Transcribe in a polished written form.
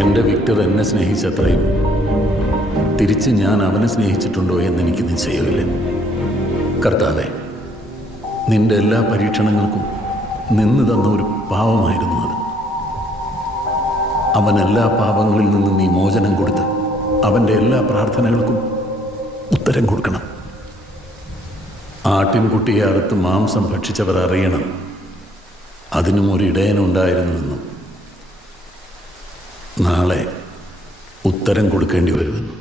എൻ്റെ വിക്ടർ എന്നെ സ്നേഹിച്ചത്രയും തിരിച്ച് ഞാൻ അവനെ സ്നേഹിച്ചിട്ടുണ്ടോ എന്നെനിക്ക് നിശ്ചയമില്ല. കർത്താവേ, നിന്റെ എല്ലാ പരീക്ഷണങ്ങൾക്കും നിന്ന് തന്ന ഒരു പാവമായിരുന്നു അത്. അവൻ എല്ലാ പാപങ്ങളിൽ നിന്നും നീ മോചനം കൊടുത്ത് അവൻ്റെ എല്ലാ പ്രാർത്ഥനകൾക്കും ഉത്തരം കൊടുക്കണം. ആട്ടിൻകുട്ടിയെ അറുത്ത് മാംസം ഭക്ഷിച്ചവർ അറിയണം അതിനും ഒരു ഇടയനുണ്ടായിരുന്നുവെന്നും നാളെ ഉത്തരം കൊടുക്കേണ്ടി വരുമെന്നും.